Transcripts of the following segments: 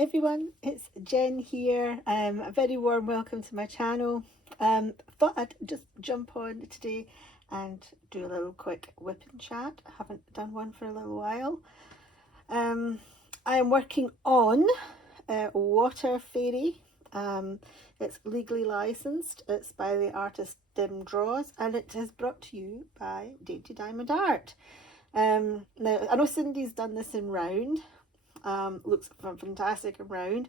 everyone, it's Jen here. A very warm welcome to my channel. Thought I'd just jump on today and do a little quick whip and chat. I haven't done one for a little while. I am working on Water Fairy. It's legally licensed. It's by the artist Dim Draws, and it is brought to you by Dainty Diamond Art. Now I know Cindy's done this in round. Looks fantastic in round.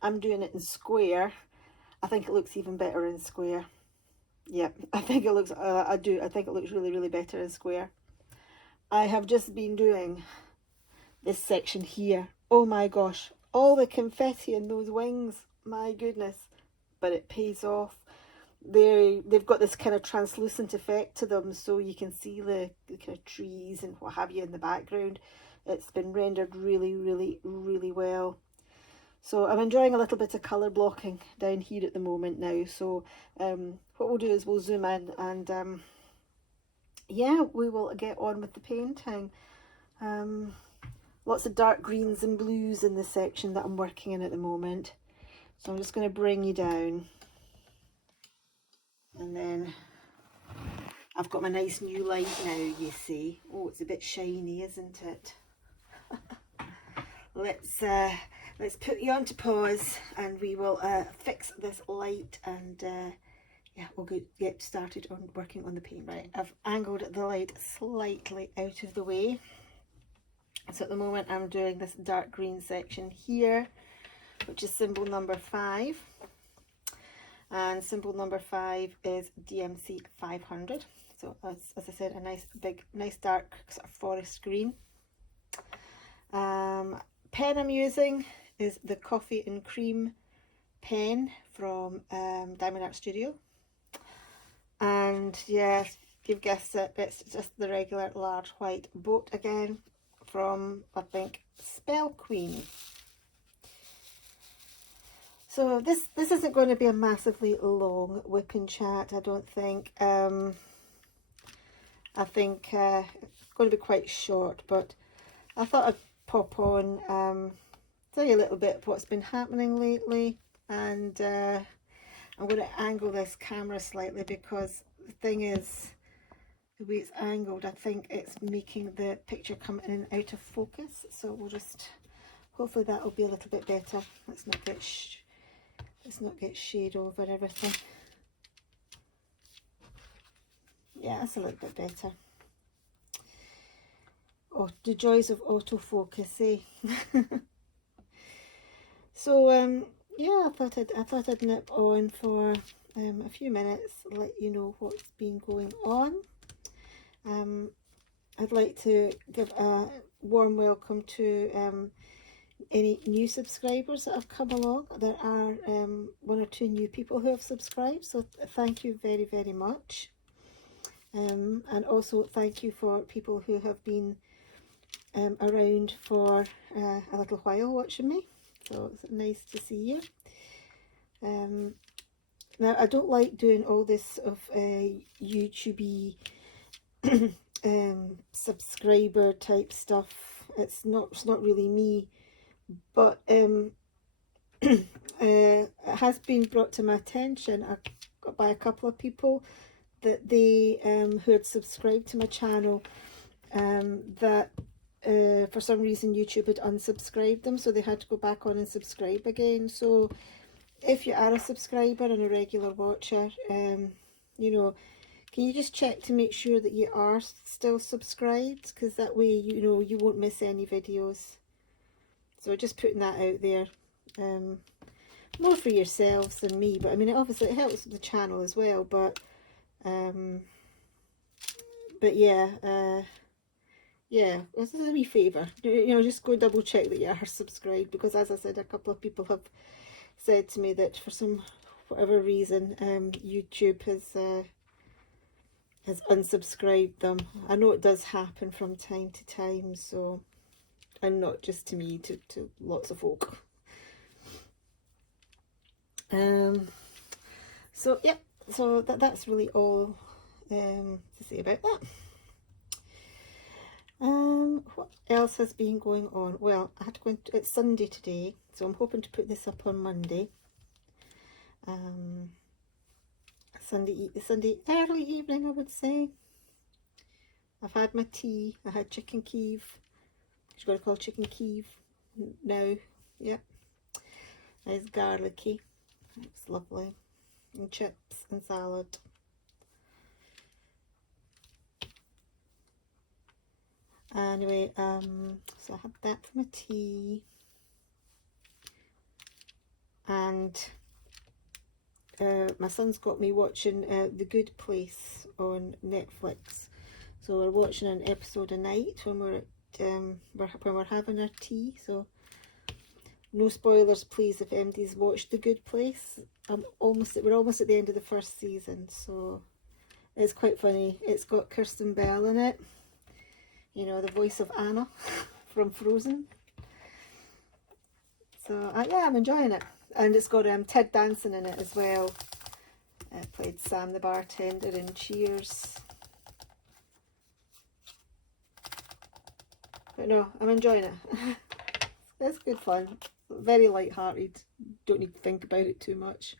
I'm doing it in square. I think it looks even better in square. Yeah, I think it looks I think it looks really better in square. I have just been doing this section here. Oh my gosh, all the confetti in those wings, my goodness. But it pays off. They've got this kind of translucent effect to them, so you can see the kind of trees and what have you in the background. It's been rendered really well. So I'm enjoying a little bit of colour blocking down here at the moment now. So what we'll do is we'll zoom in and yeah, we will get on with the painting. Lots of dark greens and blues in this section that I'm working in at the moment. So I'm just going to bring you down. And then I've got my nice new light now, you see. Oh, it's a bit shiny, isn't it? Let's put you on to pause and we will fix this light and yeah, we'll get started on working on the paint. Right, I've angled the light slightly out of the way. So at the moment I'm doing this dark green section here, which is symbol number 5. And symbol number 5 is DMC 500. So as I said, a nice dark sort of forest green. Pen I'm using is the Coffee and Cream pen from Diamond Art Studio. And yes, you've guessed it, it's just the regular large white boat again from, I think, Spell Queen. So this isn't going to be a massively long whip and chat, I don't think. I think it's going to be quite short, but I thought I'd pop on, tell you a little bit of what's been happening lately, and I'm going to angle this camera slightly because the thing is, the way it's angled, I think it's making the picture come in and out of focus. So we'll just, hopefully that will be a little bit better. Let's not get shade over everything. Yeah, that's a little bit better. Oh, the joys of autofocus, eh? So yeah, I thought I'd nip on for a few minutes, let you know what's been going on. I'd like to give a warm welcome to any new subscribers that have come along. There are 1 or 2 new people who have subscribed, so thank you very much. And also thank you for people who have been around for a little while watching me, so it's nice to see you. Now I don't like doing all this of YouTubey subscriber type stuff. It's not really me, but it has been brought to my attention by a couple of people that they who had subscribed to my channel, that for some reason YouTube had unsubscribed them, so they had to go back on and subscribe again. So if you are a subscriber and a regular watcher, you know, can you just check to make sure that you are still subscribed, because that way, you know, you won't miss any videos. So just putting that out there, more for yourselves than me, but I mean, obviously it helps the channel as well, but yeah, yeah, this is a wee favour, you know, just go double check that you are subscribed, because as I said, a couple of people have said to me that for whatever reason YouTube has unsubscribed them. I know it does happen from time to time, so, and not just to me, to lots of folk. So yeah, so that's really all to say about that. What else has been going on? Well, I had to go into, it's Sunday today, so I'm hoping to put this up on Monday. Sunday early evening, I would say. I've had my tea. I had chicken Kiev. It's got to call chicken Kiev now. Yep. Nice garlicky. It's lovely. And chips and salad. Anyway, so I had that for my tea. And my son's got me watching The Good Place on Netflix. So we're watching an episode a night when we're having our tea. So no spoilers, please, if MD's watched The Good Place. We're almost at the end of the first season, so it's quite funny. It's got Kirsten Bell in it, you know, the voice of Anna from Frozen. So yeah, I'm enjoying it. And it's got Ted Danson in it as well. Played Sam the bartender in Cheers. But no, I'm enjoying it. It's good fun. Very light-hearted. Don't need to think about it too much.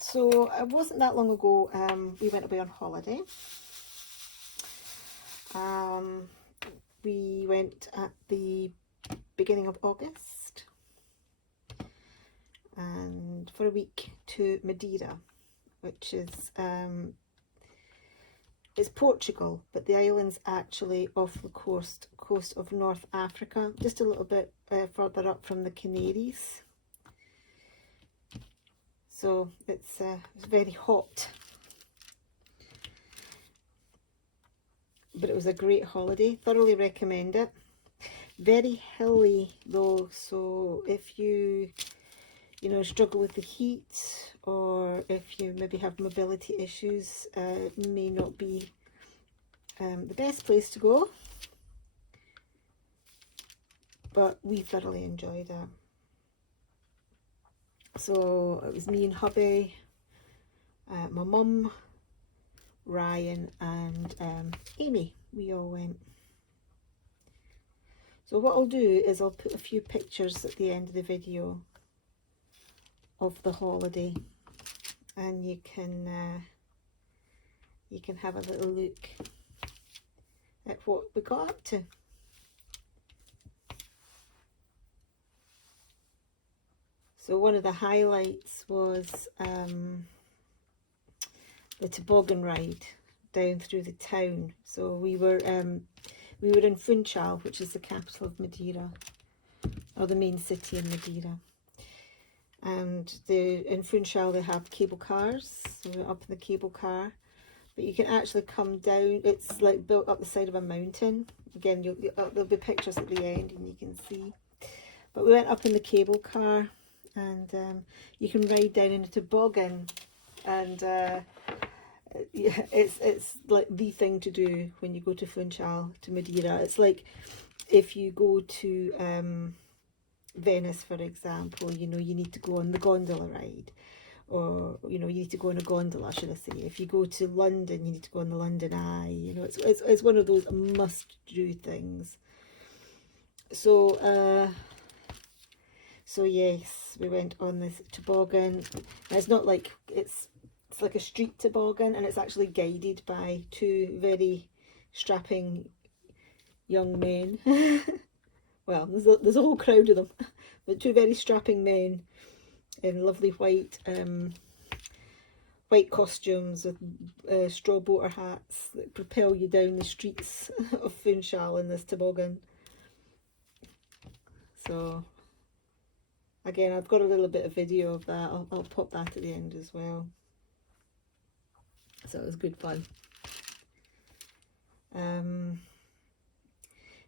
So it wasn't that long ago we went away on holiday. We went at the beginning of August and for a week to Madeira, which is it's Portugal, but the island's actually off the coast of North Africa, just a little bit further up from the Canaries. So it's very hot, but it was a great holiday. Thoroughly recommend it. Very hilly though, so if you struggle with the heat, or if you maybe have mobility issues, may not be the best place to go, but we thoroughly enjoyed it. So it was me and hubby, my mum, Ryan and Amy. We all went. So what I'll do is I'll put a few pictures at the end of the video of the holiday, and you can have a little look at what we got up to. So one of the highlights was the toboggan ride down through the town. So we were in Funchal, which is the capital of Madeira, or the main city in Madeira. And in Funchal they have cable cars, so we're up in the cable car. But you can actually come down, it's like built up the side of a mountain. Again, there'll be pictures at the end and you can see. But we went up in the cable car, and you can ride down in a toboggan, and yeah, it's like the thing to do when you go to Funchal, to Madeira. It's like if you go to Venice, for example, you need to go on the gondola ride, or you need to go on a gondola, should I say. If you go to London, you need to go on the London Eye. It's one of those must-do things. So yes, we went on this toboggan. And it's not like it's like a street toboggan, and it's actually guided by two very strapping young men. Well, there's a whole crowd of them, but two very strapping men in lovely white costumes with straw boater hats that propel you down the streets of Funchal in this toboggan. So again, I've got a little bit of video of that. I'll pop that at the end as well. So it was good fun.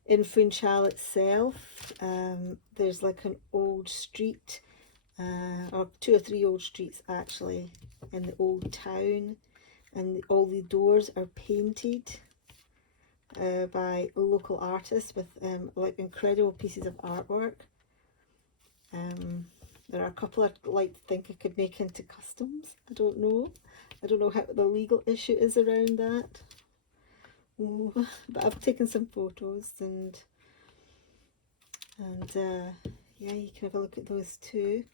In Funchal itself, there's like an old street, or 2 or 3 old streets actually, in the old town, and all the doors are painted by local artists with like incredible pieces of artwork. There are a couple I'd like to think I could make into customs. I don't know. I don't know how the legal issue is around that. Oh, but I've taken some photos, and yeah, you can have a look at those too.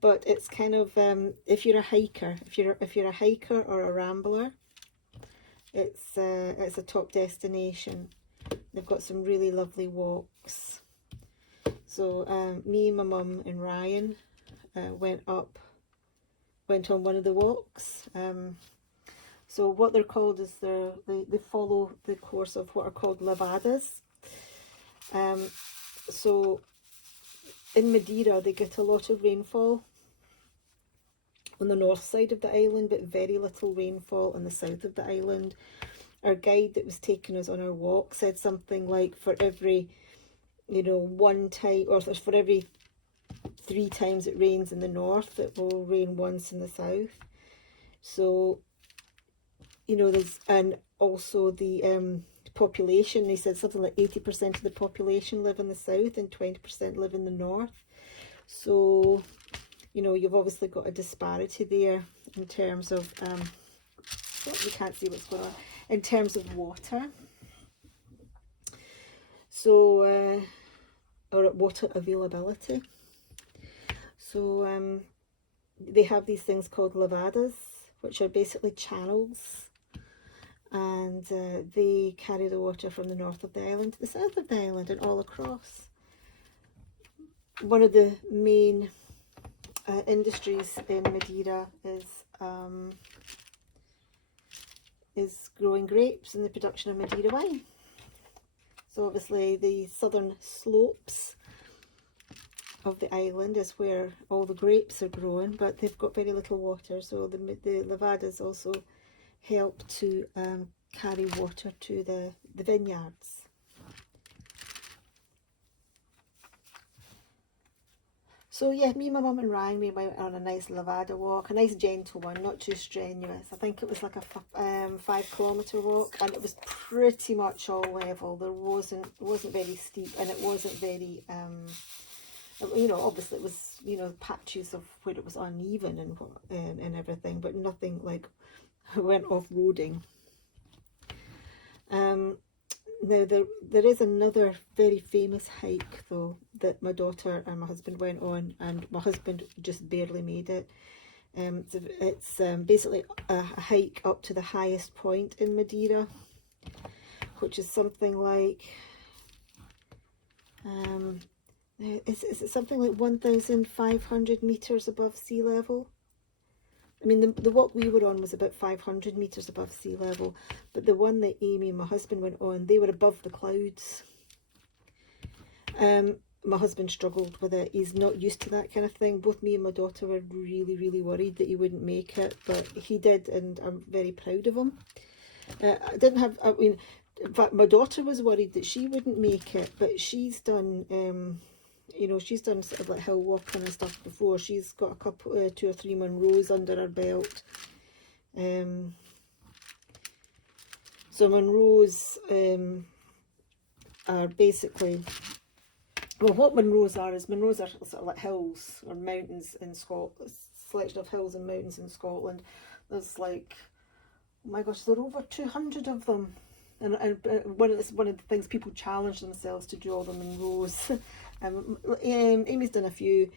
But it's kind of if you're a hiker, if you're a hiker or a rambler, it's a top destination. They've got some really lovely walks. So me, my mum, and Ryan went on one of the walks. So what they're called is they follow the course of what are called levadas. So in Madeira they get a lot of rainfall on the north side of the island, but very little rainfall on the south of the island. Our guide that was taking us on our walk said something like, for every, you know, one time, or for every 3 times it rains in the north, it will rain once in the south. So, you know, there's, and also the population, they said something like 80% of the population live in the south and 20% live in the north. So, you know, you've obviously got a disparity there in terms of, you can't see what's going on, in terms of water. So, or water availability. So they have these things called levadas, which are basically channels, and they carry the water from the north of the island to the south of the island and all across. One of the main industries in Madeira is growing grapes and the production of Madeira wine. So obviously the southern slopes of the island is where all the grapes are growing, but they've got very little water, so the levadas also help to carry water to the vineyards. So yeah, me, my mum and Ryan, we went on a nice levada walk, a nice gentle one, not too strenuous. I think it was like a 5-kilometre walk, and it was pretty much all level. It wasn't very steep, and it wasn't very you know, obviously it was, you know, patches of where it was uneven and everything, but nothing like went off-roading. Now there is another very famous hike though that my daughter and my husband went on, and my husband just barely made it. It's basically a hike up to the highest point in Madeira, which is something like is it something like 1,500 meters above sea level? I mean, the walk we were on was about 500 meters above sea level, but the one that Amy and my husband went on, they were above the clouds. My husband struggled with it. He's not used to that kind of thing. Both me and my daughter were really, really worried that he wouldn't make it, but he did, and I'm very proud of him. I mean, in fact, my daughter was worried that she wouldn't make it, but she's done, you know, she's done sort of like hill walking and stuff before. She's got a couple, 2 or 3 Monroes under her belt. So Monroes are basically, well, what Monroes are is Monroes are sort of like hills or mountains in Scotland, selection of hills and mountains in Scotland. There's like, oh my gosh, there are over 200 of them. And one of the things, people challenge themselves to do all the Monroes. Amy's done a few.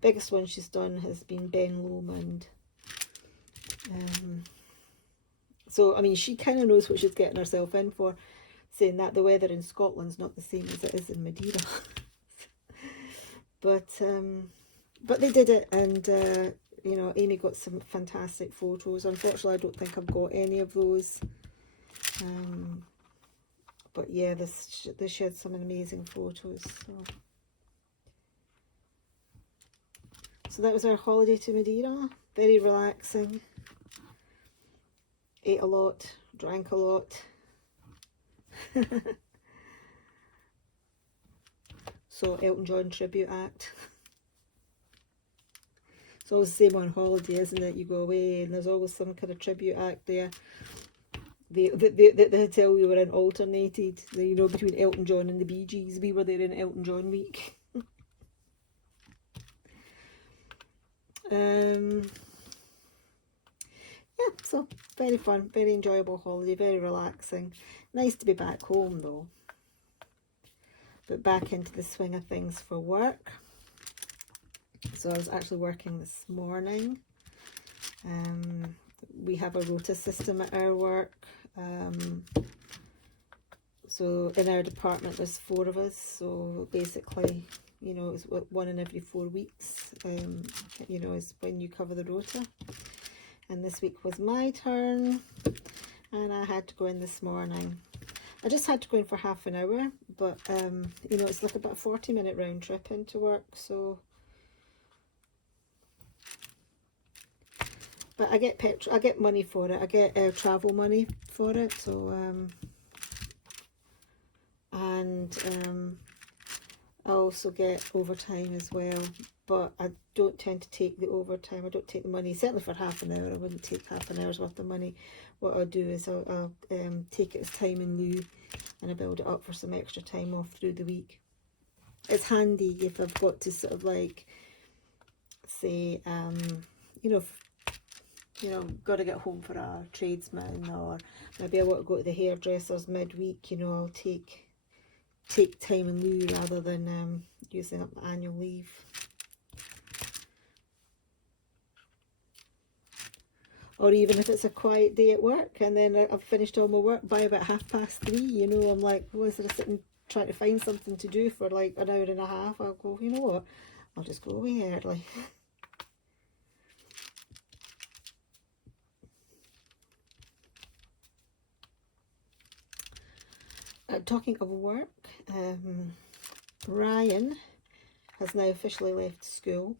Biggest one she's done has been Ben Lomond. So I mean, she kind of knows what she's getting herself in for, saying that the weather in Scotland's not the same as it is in Madeira. But they did it, and you know, Amy got some fantastic photos. Unfortunately, I don't think I've got any of those. But yeah, they shared some amazing photos. So that was our holiday to Madeira. Very relaxing. Ate a lot, drank a lot. So Elton John tribute act. It's always the same on holiday, isn't it? You go away and there's always some kind of tribute act there. the hotel we were in alternated, you know, between Elton John and the Bee Gees. We were there in Elton John week. Yeah, so very fun, very enjoyable holiday, very relaxing. Nice to be back home though, but back into the swing of things for work. So I was actually working this morning. We have a rota system at our work. So in our department there's 4 of us, so basically, you know, it's 1 in every 4 weeks, you know, is when you cover the rota. And this week was my turn, and I had to go in this morning. I just had to go in for half an hour, but you know, it's like about a 40-minute round trip into work, so. But I get petrol, I get money for it, I get travel money for it, so and I also get overtime as well, but I don't tend to take the overtime. I don't take the money, certainly for half an hour. I wouldn't take half an hour's worth of money. What I'll do is I'll take it as time in lieu, and I build it up for some extra time off through the week. It's handy if I've got to sort of like, say, you know, got to get home for a tradesman, or maybe I want to go to the hairdressers midweek, you know, I'll take time in lieu rather than using up my annual leave. Or even if it's a quiet day at work and then I've finished all my work by about 3:30, you know, I'm like, well, instead of sitting trying to find something to do for like an hour and a half, I'll go, you know what, I'll just go away early. Talking of work, Ryan has now officially left school.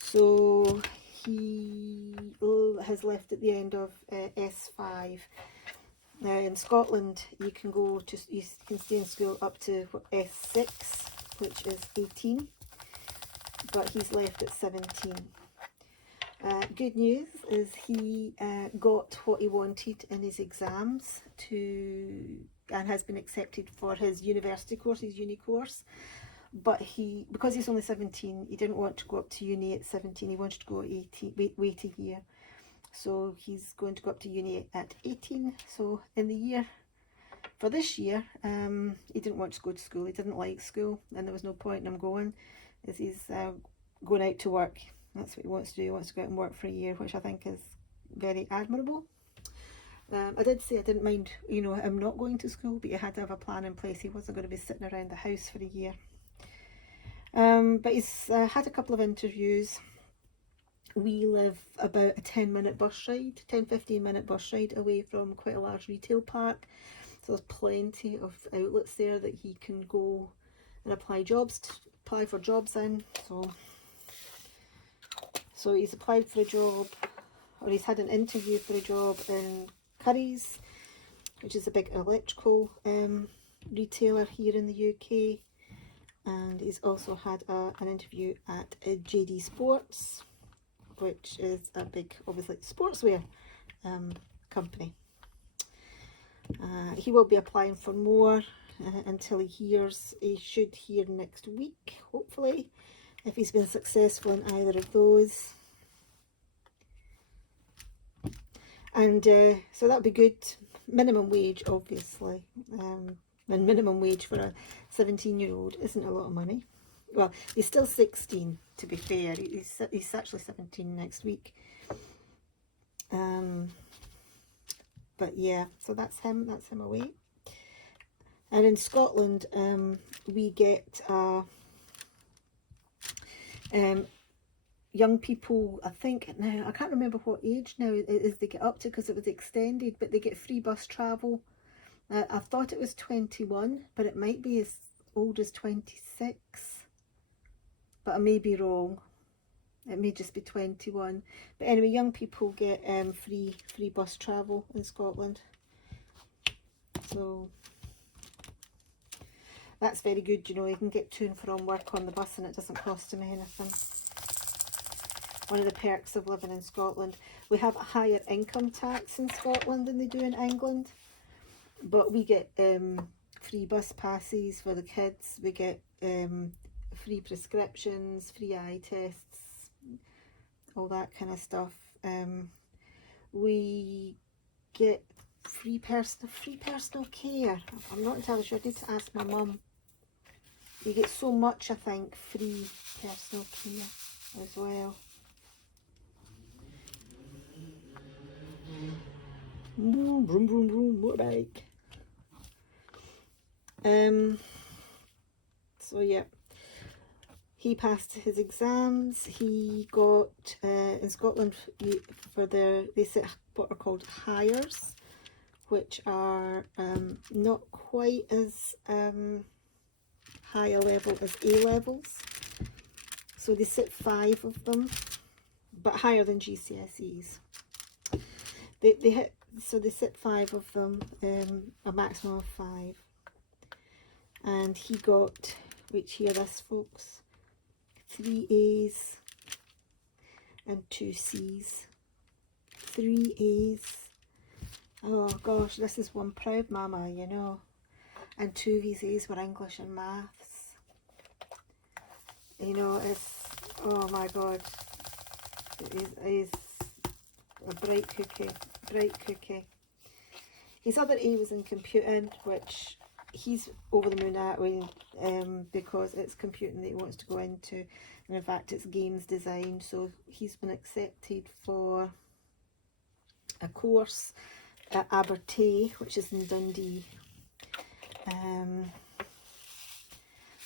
So he has left at the end of S5. Now in Scotland you can stay in school up to S6, which is 18, but he's left at 17. Good news is he got what he wanted in his exams and has been accepted for his university course, his uni course. But because he's only 17, he didn't want to go up to uni at 17. He wanted to go at 18, wait a year. So he's going to go up to uni at 18. So in the year, for this year, he didn't want to go to school. He didn't like school, and there was no point in him going, as he's going out to work. That's what he wants to do. He wants to go out and work for a year, which I think is very admirable. I did say I didn't mind, you know, him not going to school, but he had to have a plan in place. He wasn't going to be sitting around the house for a year. But he's had a couple of interviews. We live about a 10-15 minute bus ride away from quite a large retail park. So there's plenty of outlets there that he can go and apply for jobs in. So he's applied for a job, or he's had an interview for a job in Curry's, which is a big electrical retailer here in the UK. And he's also had an interview at JD Sports, which is a big, obviously, sportswear company. He will be applying for more until he should hear next week, hopefully, if he's been successful in either of those. And so that'll be good. Minimum wage, obviously. And minimum wage for a 17-year-old isn't a lot of money. Well, he's still 16, to be fair. He's actually 17 next week. But yeah, so that's him away. And in Scotland, we get young people, I think now, I can't remember what age now is they get up to, because it was extended, but they get free bus travel. I thought it was 21, but it might be as old as 26, but I may be wrong. It may just be 21. But anyway, young people get free bus travel in Scotland. So that's very good, you know, you can get to and from work on the bus and it doesn't cost them anything. one of the perks of living in Scotland. We have a higher income tax in Scotland than they do in England, but we get free bus passes for the kids. We get free prescriptions, free eye tests, all that kind of stuff. We get free personal care. I'm not entirely sure. I need to ask my mum. You get so much, I think, free personal care as well. Vroom, vroom, vroom, vroom, motorbike. So yeah, he passed his exams. He got in Scotland they sit what are called hires, which are not quite as high a level as A levels. So they sit 5 of them, but higher than GCSEs. They sit 5 of them, a maximum of 5. And he got, wait, hear this folks, 3 A's and 2 C's. 3 A's. Oh gosh, this is one proud mama, you know. And 2 of his A's were English and maths. You know, it's, oh my god, he's a bright cookie, bright cookie. His other A was in computing, which he's over the moon at because it's computing that he wants to go into, and in fact it's games design. So he's been accepted for a course at Abertay, which is in Dundee,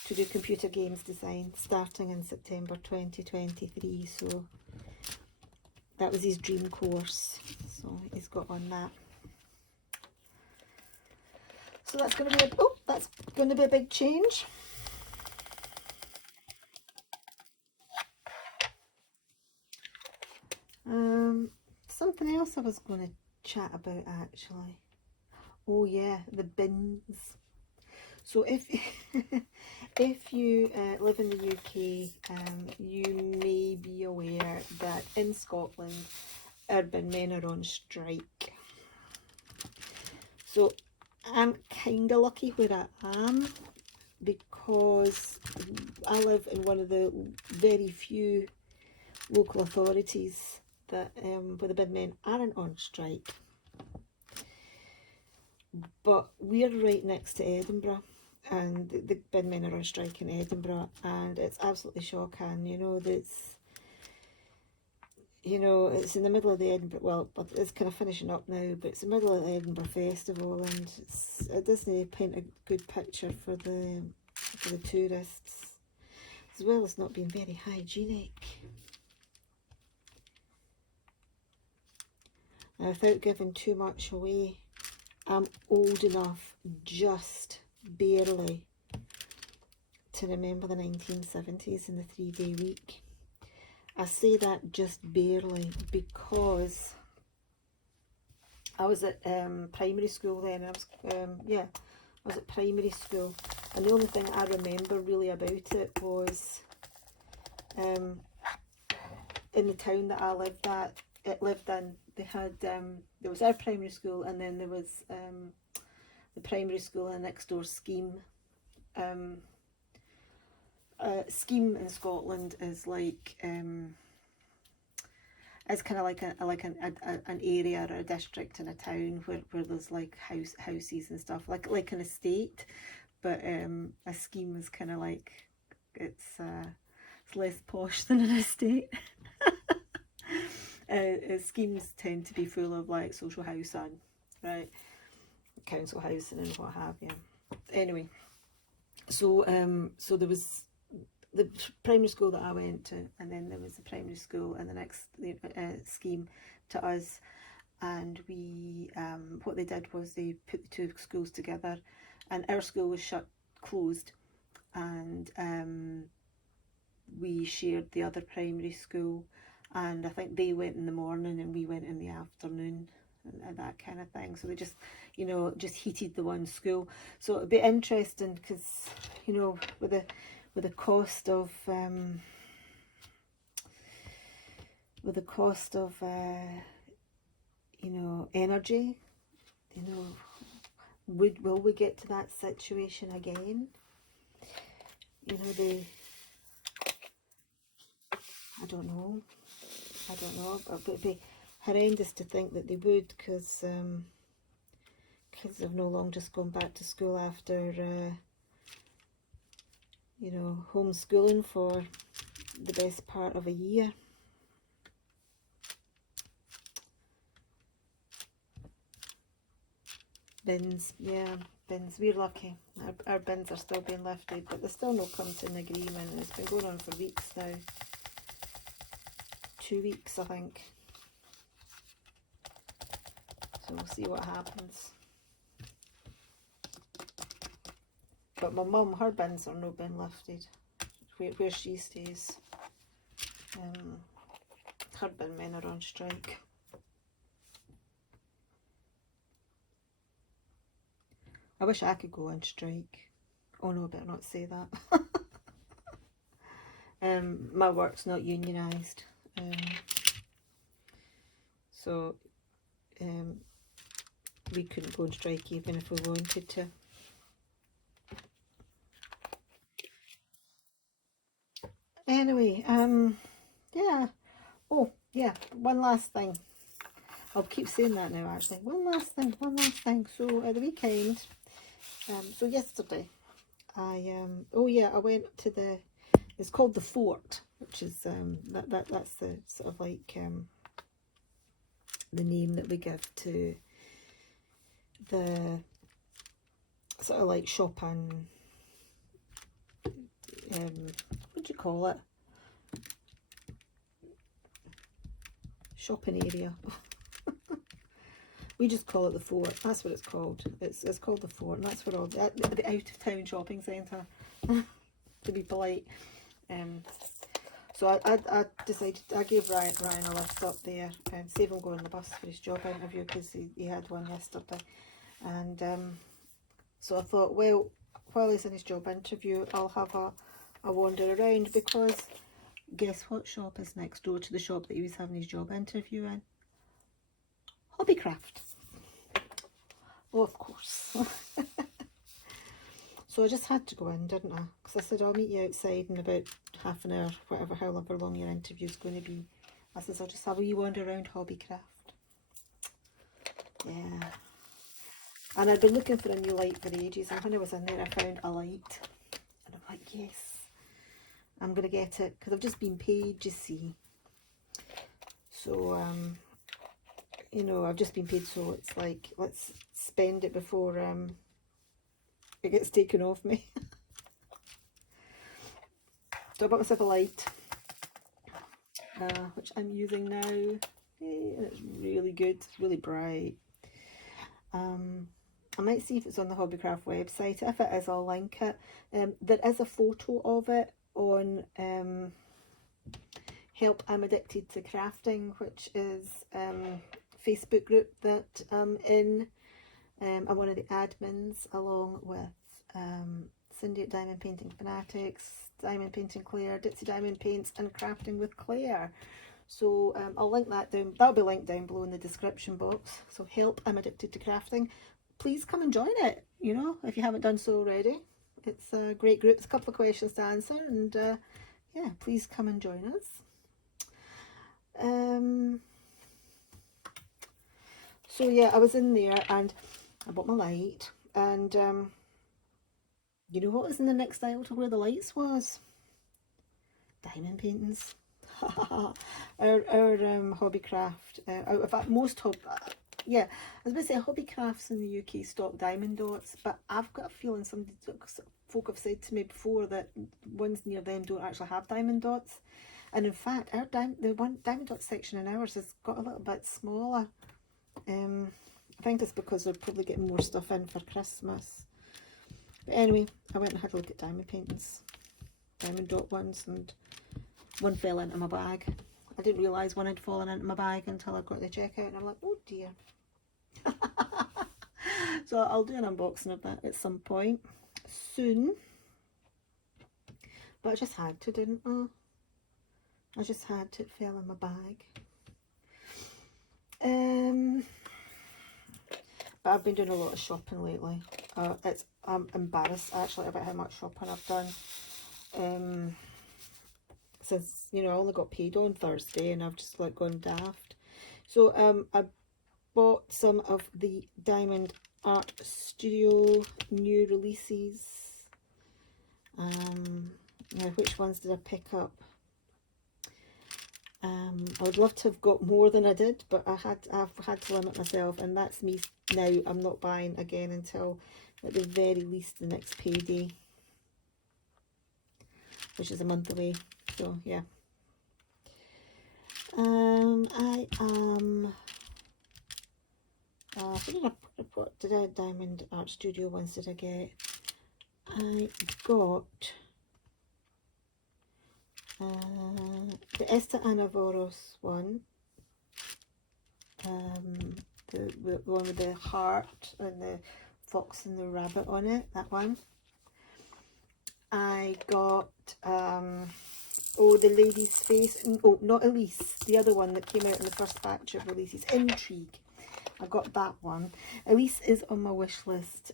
to do computer games design starting in September 2023. So that was his dream course, so he's got on that. So that's going to be a big change. Something else I was going to chat about actually. Oh yeah, the bins. So if if you live in the UK, you may be aware that in Scotland, urban men are on strike. So I'm kind of lucky where I am, because I live in one of the very few local authorities that where the bin men aren't on strike. But we're right next to Edinburgh, and the bin men are on strike in Edinburgh, and it's absolutely shocking. You know, it's in the middle of the Edinburgh, well, it's kind of finishing up now, but it's the middle of the Edinburgh Festival, and it doesn't paint a good picture for the tourists, as well as not being very hygienic. Now, without giving too much away, I'm old enough, just barely, to remember the 1970s and the 3-day week. I say that just barely because I was at primary school then. I was at primary school, and the only thing I remember really about it was in the town that I lived in, they had there was our primary school, and then there was the primary school in the next door scheme. Scheme in Scotland is like it's kind of like an area or a district in a town where there's like houses and stuff, like an estate, but a scheme is kind of like it's less posh than an estate. Schemes tend to be full of like social housing, right, council housing and what have you. Anyway, so there was the primary school that I went to, and then there was the primary school and the next scheme to us, and we what they did was they put the 2 schools together, and our school was closed, and we shared the other primary school, and I think they went in the morning and we went in the afternoon, and that kind of thing. So they just, just heated the one school. So it'd be interesting, because, with the cost of with the cost of, you know, energy, you know, will we get to that situation again? You know, I don't know. I don't know. But it'd be horrendous to think that they would, because kids have no long just gone back to school after, you know, homeschooling for the best part of a year. Bins, yeah, bins. We're lucky. Our bins are still being lifted, but there's still no come to an agreement. It's been going on for weeks now. 2 weeks, I think. So we'll see what happens. But my mum, her bins are not being lifted where she stays. Her bin men are on strike. I wish I could go on strike. Oh no, I better not say that. My work's not unionised. So we couldn't go on strike even if we wanted to. Anyway, yeah. Oh, yeah, one last thing. I'll keep saying that now, actually. One last thing. So, at the weekend, so yesterday, I went to it's called the Fort, which is, that's the sort of like, the name that we give to the sort of like shopping, what do you call it? Shopping area. We just call it the Fort. That's what it's called. It's called the Fort, and that's where all the out of town shopping centre, to be polite. So I decided, I gave Ryan a lift up there and save him going on the bus for his job interview, because he had one yesterday. And so I thought, well, while he's in his job interview, I'll have a wander around, because guess what shop is next door to the shop that he was having his job interview in? Hobbycraft. Oh, of course. So I just had to go in, didn't I? Because I said, I'll meet you outside in about half an hour, whatever, however long your interview's going to be. I says, I'll just have a wee wander around Hobbycraft. Yeah. And I'd been looking for a new light for ages, and when I was in there, I found a light. And I'm like, yes, I'm going to get it, because I've just been paid, you see. So, you know, I've just been paid, so it's like, let's spend it before it gets taken off me. So I bought myself a light, which I'm using now, and it's really good, it's really bright. I might see if it's on the Hobbycraft website. If it is, I'll link it. There is a photo of it on Help I'm Addicted to Crafting, which is Facebook group that I'm in. I'm one of the admins, along with Cindy at Diamond Painting Fanatics, Diamond Painting Claire, Dainty Diamond Paints, and Crafting with Claire. So I'll link that down. That'll be linked down below in the description box. So Help I'm Addicted to Crafting. Please come and join it, you know, if you haven't done so already. It's a great group. There's a couple of questions to answer, and yeah, please come and join us. So yeah, I was in there and I bought my light, and you know what was in the next aisle to where the lights was? Diamond paintings. our Hobbycraft, out of most yeah, I was going to say Hobbycrafts in the UK stock diamond dots, but I've got a feeling folk have said to me before that ones near them don't actually have diamond dots. And in fact, the one diamond dot section in ours has got a little bit smaller. I think it's because they're probably getting more stuff in for Christmas. But anyway, I went and had a look at diamond paintings, diamond dot ones, and one fell into my bag. I didn't realise one had fallen into my bag until I got the checkout, and I'm like, oh dear. So I'll do an unboxing of that at some point soon. But I just had to, didn't I? I just had to, it fell in my bag. But I've been doing a lot of shopping lately. I'm embarrassed actually about how much shopping I've done. Since, you know, I only got paid on Thursday and I've just like gone daft. So I bought some of the Diamond Art Studio new releases. Now which ones did I pick up? I would love to have got more than I did, but I've had to limit myself, and that's me now. I'm not buying again until at the very least the next payday, which is a month away. So yeah. What did I Diamond Art Studio ones did I get? I got the Esta Anavoros one, the one with the heart and the fox and the rabbit on it, that one. I got oh, the lady's face, oh, not Elise, the other one that came out in the first batch of releases, Intrigue. I got that one. Elise is on my wish list,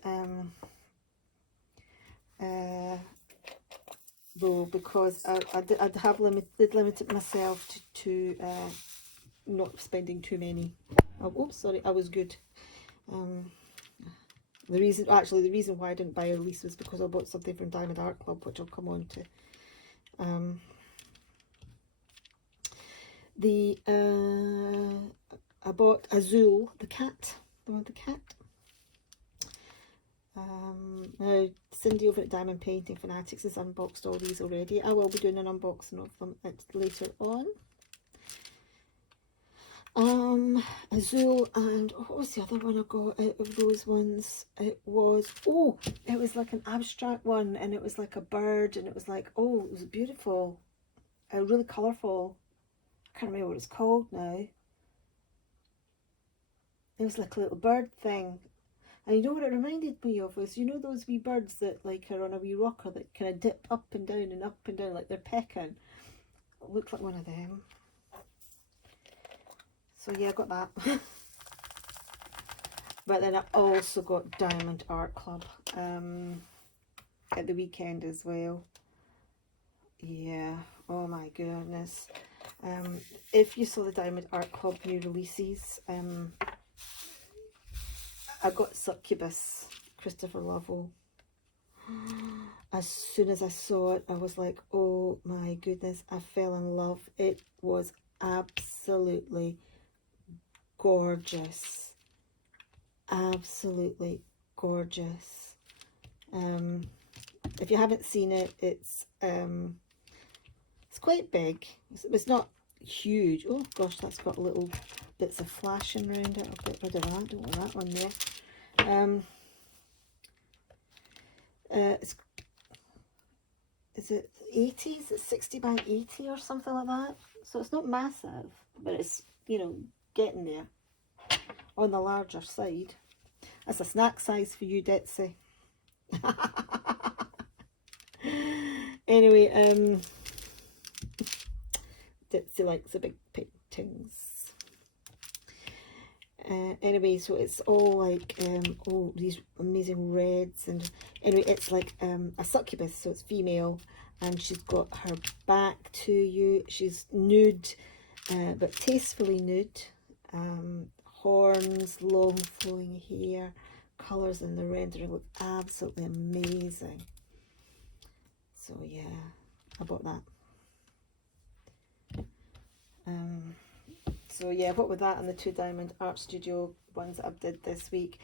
though, because I'd have limited myself to not spending too many. Oh, sorry, I was good. The reason why I didn't buy Elise was because I bought something from Diamond Art Club, which I'll come on to. I bought Azul, the cat, the one with the cat. Now Cindy over at Diamond Painting Fanatics has unboxed all these already. I will be doing an unboxing of them later on. Azul, and what was the other one I got out of those ones? It was like an abstract one, and it was like a bird, and it was like, oh, it was beautiful, really colourful. I can't remember what it's called now. It was like a little bird thing. And you know what it reminded me of was, you know those wee birds that like are on a wee rocker that kind of dip up and down like they're pecking? It looked like one of them. So yeah, I got that. But then I also got Diamond Art Club at the weekend as well. Yeah, oh my goodness. If you saw the Diamond Art Club new releases, I got Succubus, Christopher Lovell. As soon as I saw it, I was like, oh my goodness, I fell in love. It was absolutely gorgeous. Absolutely gorgeous. If you haven't seen it, it's quite big. It's not huge. Oh gosh, that's got little bits of flashing around it. I'll get rid of that. Don't want that one there. Is it 80? Is it 60 by 80 or something like that? So it's not massive, but it's, you know, getting there on the larger side. That's a snack size for you, Ditsy. Anyway, Ditsy likes the big paintings. Anyway, so it's all like oh, these amazing reds, and anyway, it's like a succubus, so it's female, and she's got her back to you. She's nude, but tastefully nude. Horns, long flowing hair, colours in the rendering look absolutely amazing. So yeah, I bought that. So yeah, what with that and the two Diamond Art Studio ones that I did this week,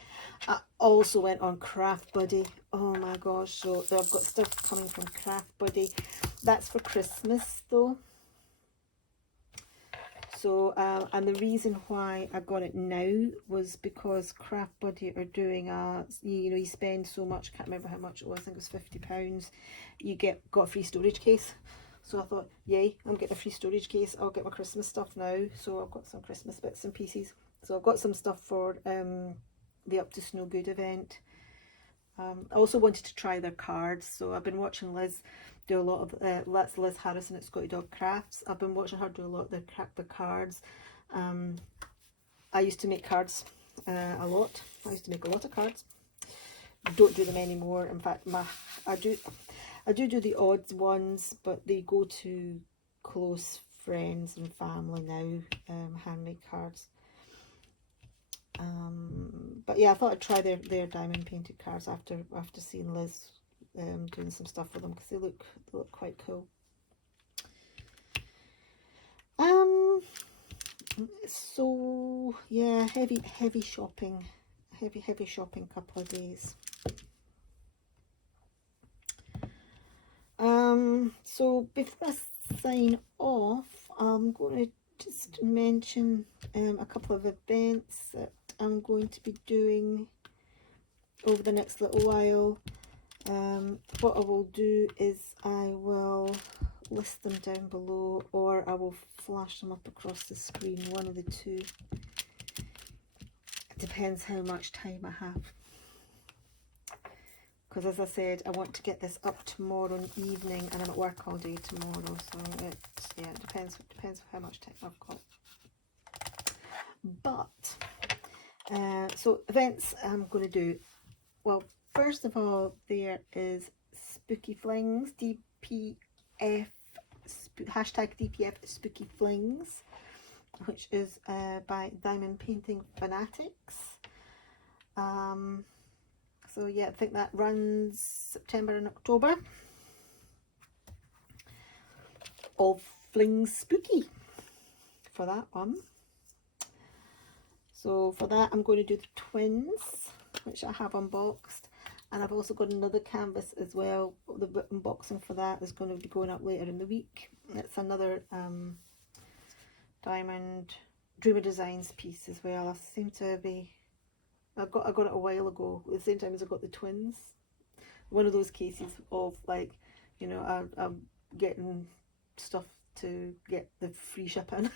I also went on Craft Buddy. Oh my gosh, so I've got stuff coming from Craft Buddy. That's for Christmas though. So, and the reason why I got it now was because Craft Buddy are doing you know, you spend so much, can't remember how much it was, I think it was £50, you got a free storage case. So I thought, yay, I'm getting a free storage case, I'll get my Christmas stuff now. So I've got some Christmas bits and pieces. So I've got some stuff for the Up to Snow Good event. I also wanted to try their cards, so I've been watching Liz do a lot of that's Liz Harrison at Scotty Dog Crafts. I've been watching her do a lot of the cards. I used to make cards a lot. I used to make a lot of cards. Don't do them anymore. In fact, I do the odd ones, but they go to close friends and family now. Handmade cards. But yeah, I thought I'd try their diamond painted cards after seeing Liz doing some stuff with them, because they look quite cool. So yeah, heavy shopping couple of days. So before I sign off, I'm going to just mention a couple of events that I'm going to be doing over the next little while. What I will do is I will list them down below, or I will flash them up across the screen, one of the two. It depends how much time I have, because as I said, I want to get this up tomorrow evening, and I'm at work all day tomorrow, so it depends how much time I've got. But so events I'm going to do, well, first of all, there is Spooky Flings, DPF, hashtag DPF Spooky Flings, which is by Diamond Painting Fanatics. So yeah, I think that runs September and October. All flings spooky for that one. So for that, I'm going to do the twins, which I have unboxed, and I've also got another canvas as well. The unboxing for that is going to be going up later in the week. It's another Diamond Dreamer Designs piece as well. I seem to be, I got it a while ago, at the same time as I got the twins. One of those cases of, like, you know, I'm getting stuff to get the free shipping.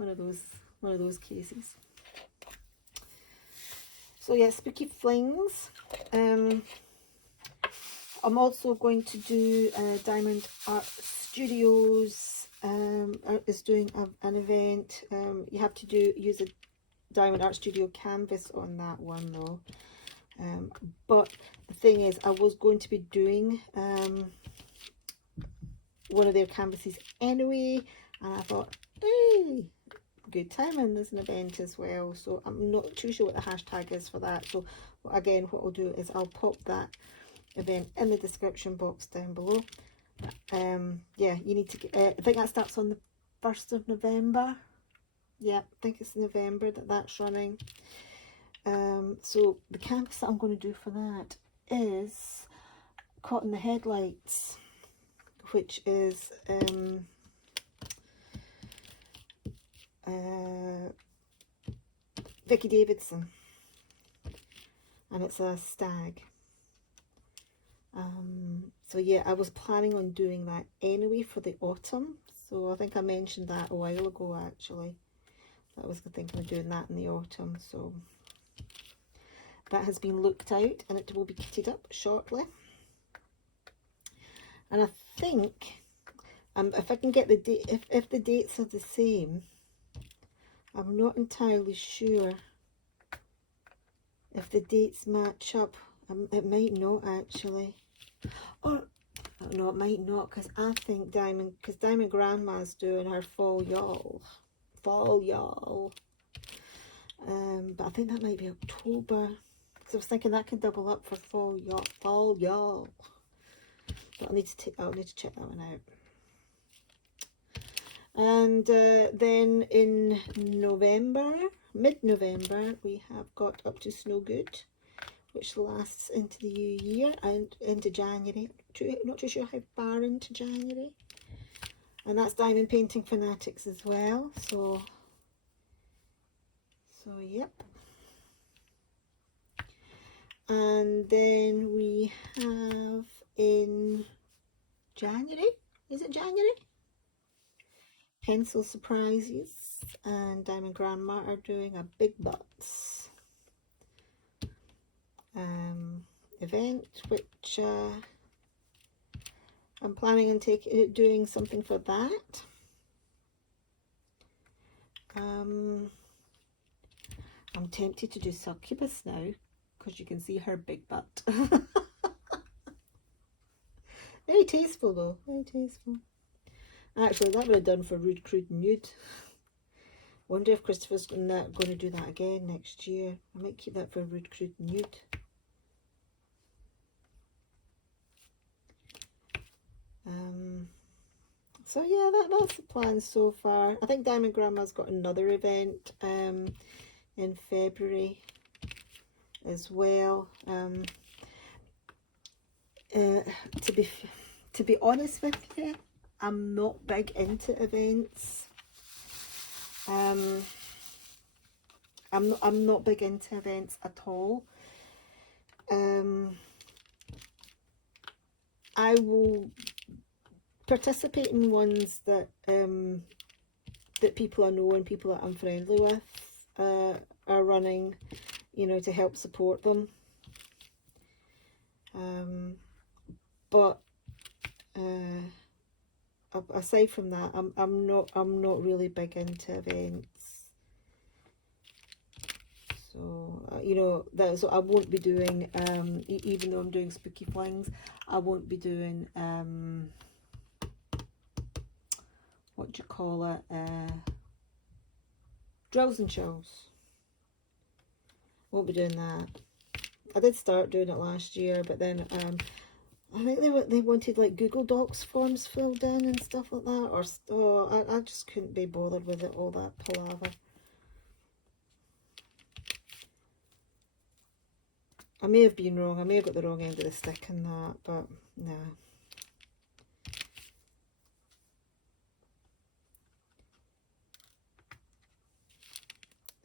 one of those cases. So yeah, Spooky Flings. I'm also going to do Diamond Art Studios is doing an event. You have to use a Diamond Art Studio canvas on that one though. But the thing is, I was going to be doing one of their canvases anyway, and I thought, hey, good timing, there's an event as well. So I'm not too sure what the hashtag is for that. So again, what I'll do is I'll pop that event in the description box down below. Yeah, you need to get, I think that starts on the 1st of November. Yeah, I think it's November that's running. So the canvas that I'm going to do for that is Caught in the Headlights, which is Vicky Davidson, and it's a stag. So yeah, I was planning on doing that anyway for the autumn, so I think I mentioned that a while ago actually. I was thinking of doing that in the autumn, so that has been looked out and it will be kitted up shortly. And I think if I can get the date, if the dates are the same, I'm not entirely sure if the dates match up. It might not actually, or no, it might not, because I think Diamond Grandma's doing her fall y'all. But I think that might be October, because I was thinking that could double up for fall y'all. But I'll need to check that one out. And then in November, mid-November, we have got Up to Snow Good, which lasts into the new year and into January. Not too sure how far into January. And that's Diamond Painting Fanatics as well. So yep. And then we have in January, is it January? Pencil Surprises, and Diamond Grandma are doing a Big Butts. event, which I'm planning on doing something for that. I'm tempted to do succubus now because you can see her big butt. Very tasteful though, very tasteful. Actually, that would have done for Rude, Crude, Nude. Wonder if Christopher's going to do that again next year. I might keep that for Rude, Crude, Nude. So yeah, that's the plan so far. I think Diamond Grandma's got another event in February as well. To be honest with you, I'm not big into events. I'm not big into events at all. I will participate in ones that that people I know and people that I'm friendly with are running, you know, to help support them. But aside from that, I'm not really big into events. So you know, so I won't be doing even though I'm doing spooky flings, I won't be doing what do you call it, drills and chills. Won't be doing that. I did start doing it last year, but then I think they wanted like Google Docs forms filled in and stuff like that, or I just couldn't be bothered with it, all that palaver. I may have been wrong, I may have got the wrong end of the stick in that, but no.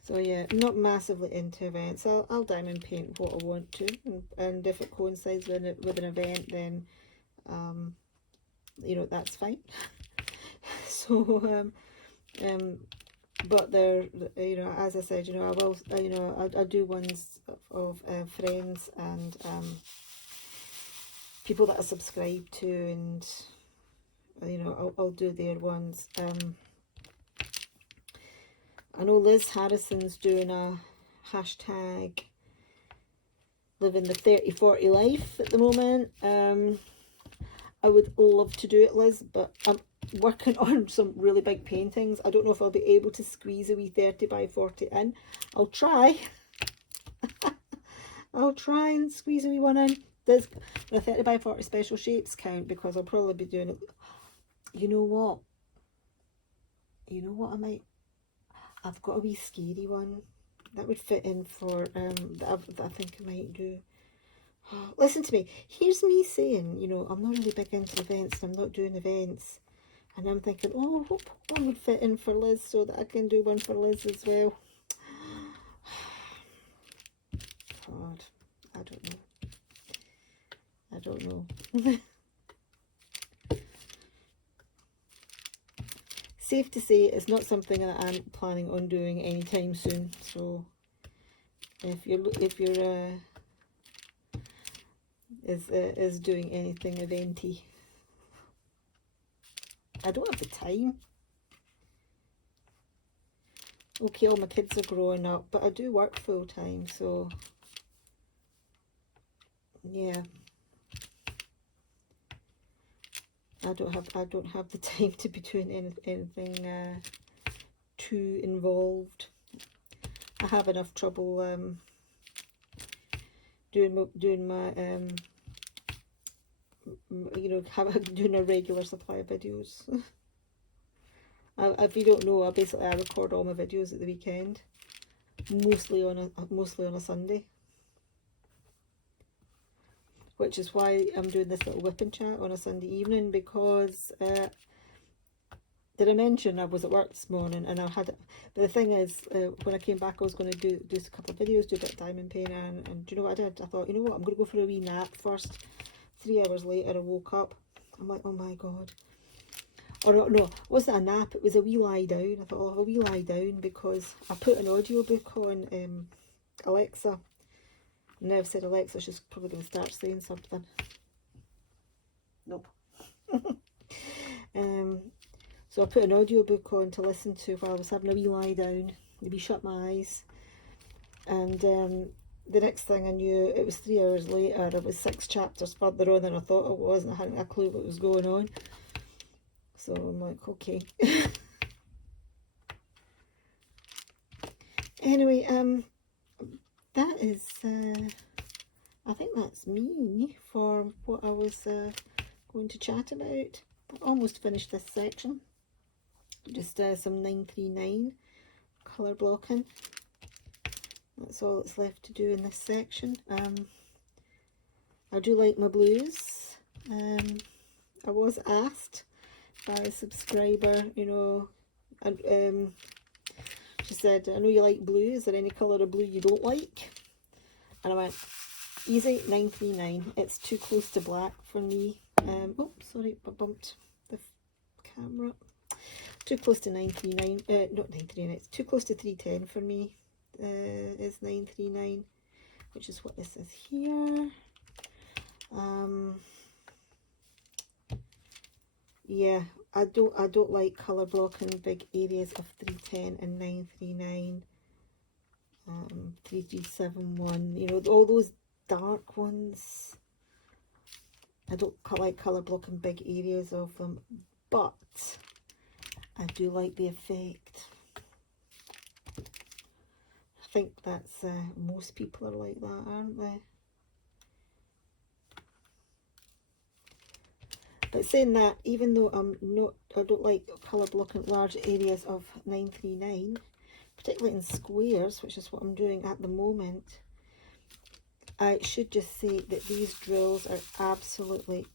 So yeah, I'm not massively into events. I'll diamond paint what I want to, and if it coincides with an event, then you know, that's fine. So but there, you know, as I said, you know, I will, you know, I do ones of friends and people that I subscribe to, and you know, I'll do their ones. I know Liz Harrison's doing a hashtag living the 30-40 life at the moment. I would love to do it, Liz, but I'm working on some really big paintings. I don't know if I'll be able to squeeze a wee 30 by 40 in. I'll try. I'll try and squeeze a wee one in. Does the 30 by 40 special shapes count? Because I'll probably be doing it. You know what? You know what I might... I've got a wee scary one that would fit in for that I think I might do. Listen to me. Here's me saying, you know, I'm not really big into events. I'm not doing events, and I'm thinking, oh, I hope one would fit in for Liz so that I can do one for Liz as well. God, I don't know. Safe to say it's not something that I'm planning on doing anytime soon. So if you're is doing anything eventy, I don't have the time. Okay, all my kids are growing up, but I do work full time, so yeah. I don't have the time to be doing anything too involved. I have enough trouble doing my you know, doing a regular supply of videos. If you don't know, I record all my videos at the weekend, mostly on a Sunday. Which is why I'm doing this little WIP and Chat on a Sunday evening, because did I mention I was at work this morning and I had, but the thing is, when I came back I was going to do a couple of videos, do a bit of diamond painting, and do you know what I did? I thought, you know what, I'm going to go for a wee nap first. 3 hours later I woke up, I'm like, oh my god. Or no, it wasn't a nap, it was a wee lie down. I thought, I'll have a wee lie down, because I put an audiobook on Alexa. now I've said Alexa, she's probably going to start saying something. Nope. So I put an audiobook on to listen to while I was having a wee lie down, maybe shut my eyes, and the next thing I knew, it was 3 hours later. I was 6 chapters further on than I thought it was, and I hadn't a clue what was going on. So I'm like, okay. Anyway, that is, I think that's me for what I was going to chat about. I almost finished this section. Just some 939 colour blocking. That's all that's left to do in this section. I do like my blues. I was asked by a subscriber, you know, and she said, I know you like blue, is there any colour of blue you don't like? And I went, easy, 939. It's too close to black for me. Oh, sorry, I bumped the camera. Too close to 939, not 939, it's too close to 310 for me, is 939, which is what this is here. Yeah, I don't like colour blocking big areas of 310 and 939, 3371, you know, all those dark ones. I don't like colour blocking big areas of them, but I do like the effect. I think that's most people are like that, aren't they? But saying that, even though I don't like colour blocking large areas of 939, particularly in squares, which is what I'm doing at the moment, I should just say that these drills are absolutely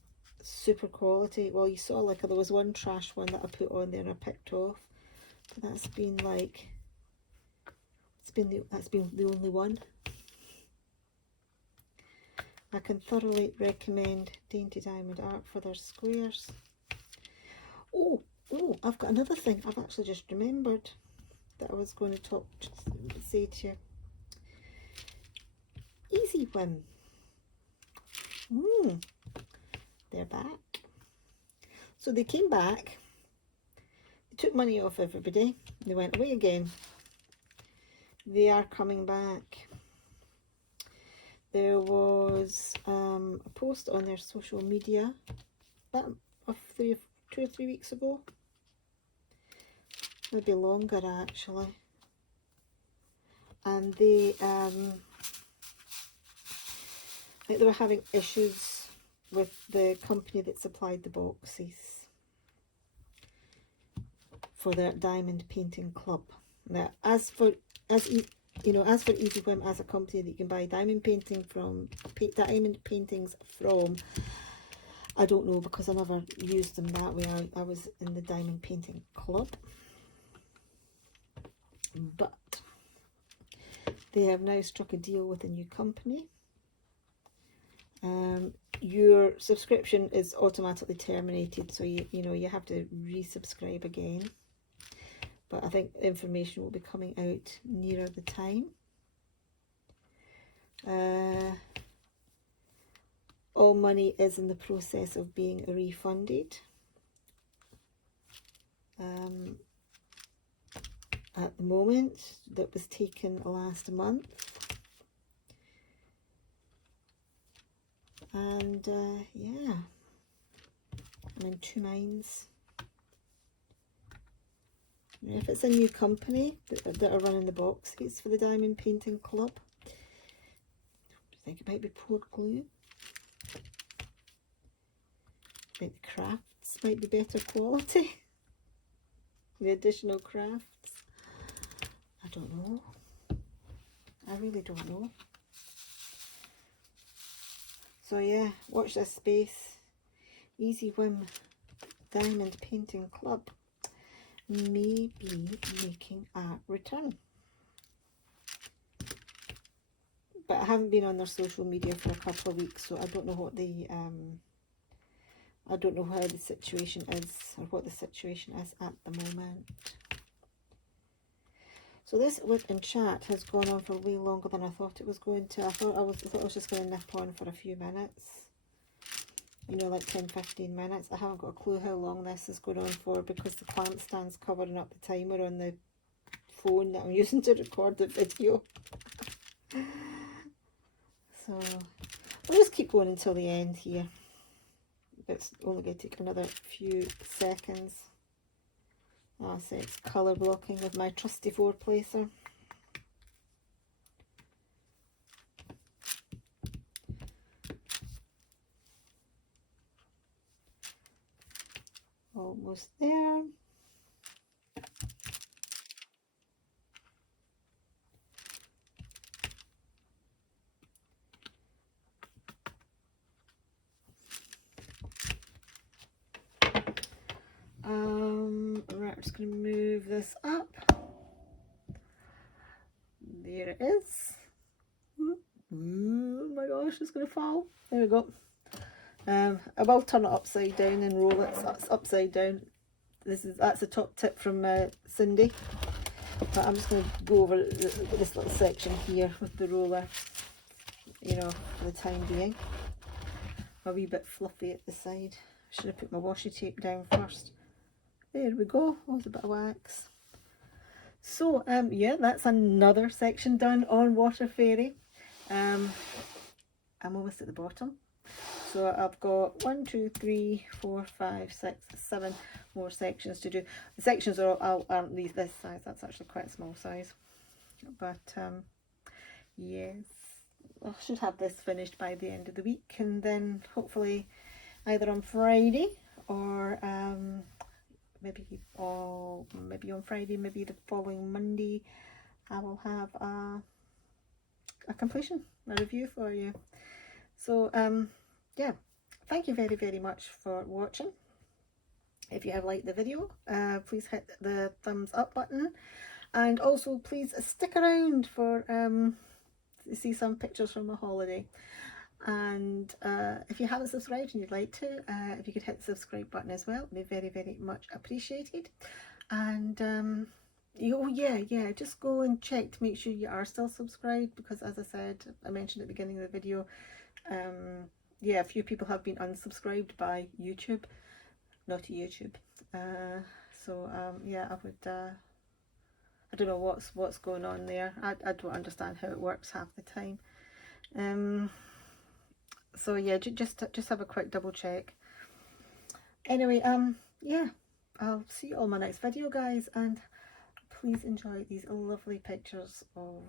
super quality. Well, you saw like there was one trash one that I put on there and I picked off, but that's been like, that's been the only one. I can thoroughly recommend Dainty Diamond Art for their squares. Oh, I've got another thing. I've actually just remembered that I was going to say to you. Easy Whim. They're back. So they came back. They took money off everybody. They went away again. They are coming back. There was a post on their social media of 2 or 3 weeks ago, maybe longer actually, and they they were having issues with the company that supplied the boxes for their diamond painting club. Now, as for Easy Whim as a company that you can buy diamond paintings from, I don't know, because I never used them that way. I was in the diamond painting club, but they have now struck a deal with a new company. Your subscription is automatically terminated, so you have to resubscribe again. But I think information will be coming out nearer the time. All money is in the process of being refunded. At the moment, that was taken last month. And yeah, I'm in two minds. If it's a new company that are running the boxes for the Diamond Painting Club, I think it might be poured glue. I think the crafts might be better quality. The additional crafts. I don't know. I really don't know. So yeah, watch this space. Easy Whim Diamond Painting Club may be making a return. But I haven't been on their social media for a couple of weeks, so I don't know what I don't know how the situation is, or what the situation is at the moment. So this WIP and Chat has gone on for way longer than I thought it was going to. I thought I was just going to nip on for a few minutes. You know, like 10-15 minutes. I haven't got a clue how long this is going on for because the clamp stand's covering up the timer on the phone that I'm using to record the video. So I'll just keep going until the end here. It's only going to take another few seconds. I say it's colour blocking with my trusty 4-placer. Almost there. Right, I'm just going to move this up. There it is. Oh my gosh, it's going to fall. There we go. I will turn it upside down and roll it upside down. That's a top tip from Cindy. But I'm just going to go over this little section here with the roller, you know, for the time being. A wee bit fluffy at the side. Should have put my washi tape down first. There we go. Oh, there's a bit of wax. So yeah, that's another section done on Water Fairy. I'm almost at the bottom. So I've got 1, 2, 3, 4, 5, 6, 7 more sections to do. The sections aren't this size. That's actually quite a small size. But yes, I should have this finished by the end of the week, and then hopefully either on Friday or maybe on Friday, maybe the following Monday, I will have a completion, a review for you. So yeah, thank you very, very much for watching. If you have liked the video, please hit the thumbs up button, and also please stick around for to see some pictures from my holiday. And if you haven't subscribed and you'd like to, if you could hit the subscribe button as well, it'd be very, very much appreciated. And oh yeah, just go and check to make sure you are still subscribed, because as I said, I mentioned at the beginning of the video, yeah, a few people have been unsubscribed by YouTube, naughty YouTube. So yeah, I would I don't know what's going on there. I don't understand how it works half the time. So yeah, just have a quick double check. Anyway, yeah, I'll see you on my next video, guys, and please enjoy these lovely pictures of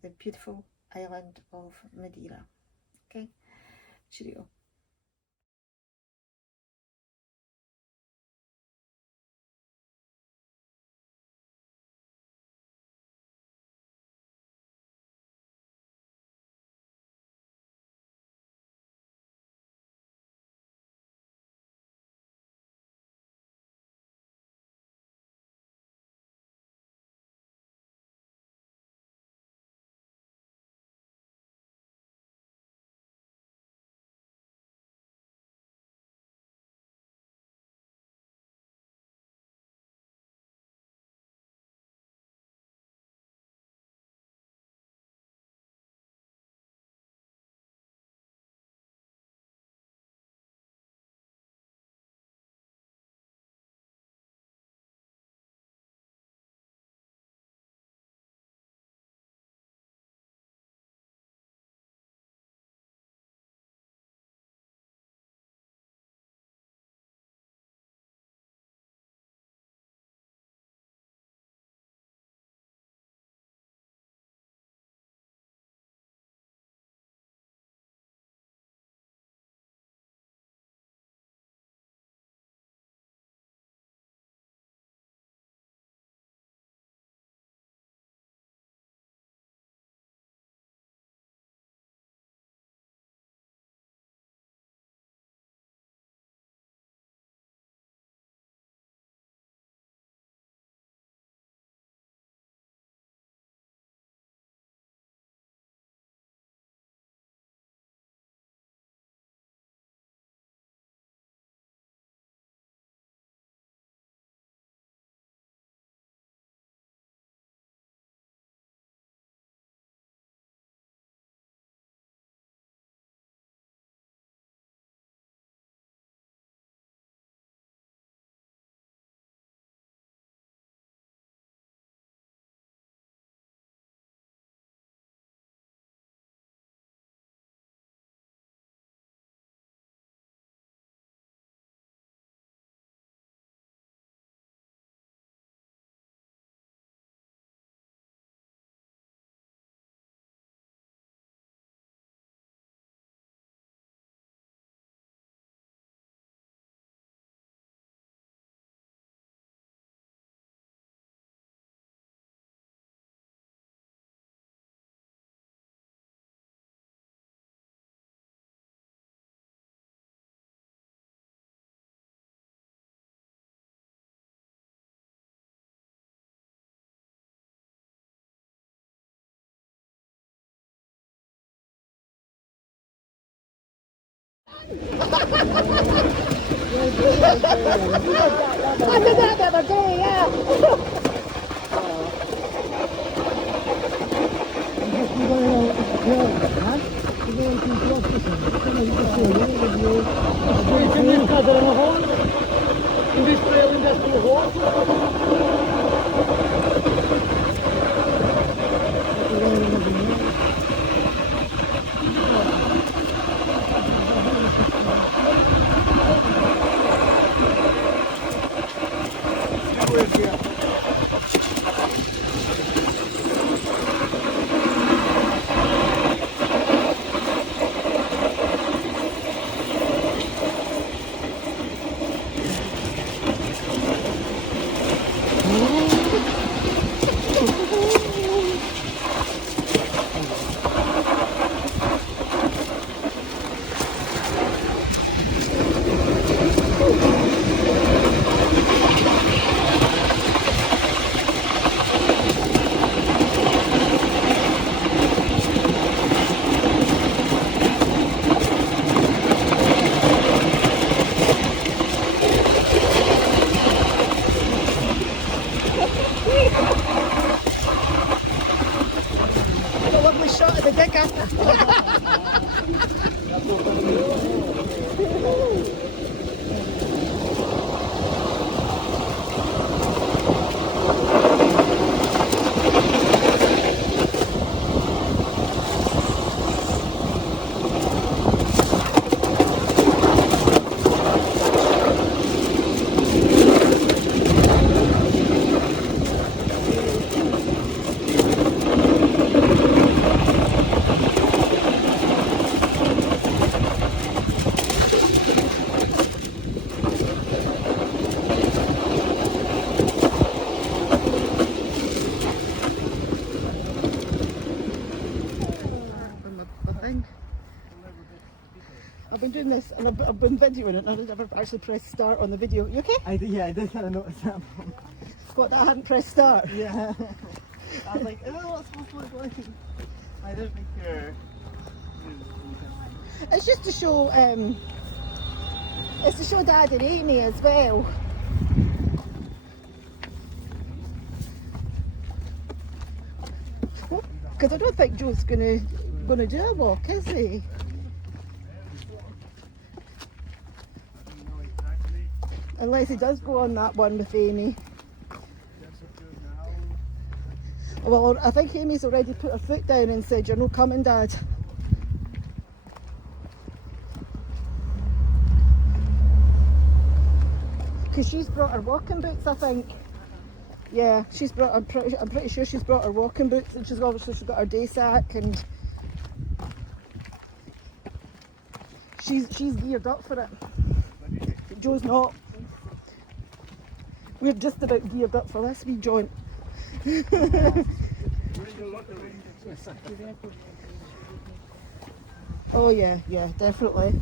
the beautiful island of Madeira. Okay, cheerio. I did that the other day, yeah. A lovely shot of the digger. I've been doing this and I've been videoing it and I've never actually pressed start on the video. You okay? I did kind of notice that. What, that I hadn't pressed start? Yeah. I was like, oh, what's supposed to look like? I didn't think you're... It's just to show, it's to show Dad and Amy as well. Because I don't think Joe's gonna do a walk, is he? Unless he does go on that one with Amy. Well, I think Amy's already put her foot down and said, "You're not coming, Dad." Because she's brought her walking boots, I think. Yeah, she's brought. I'm pretty sure she's brought her walking boots, and she's obviously got her day sack, and she's geared up for it. Joe's not. We're just about geared up for this wee joint. Oh yeah, definitely.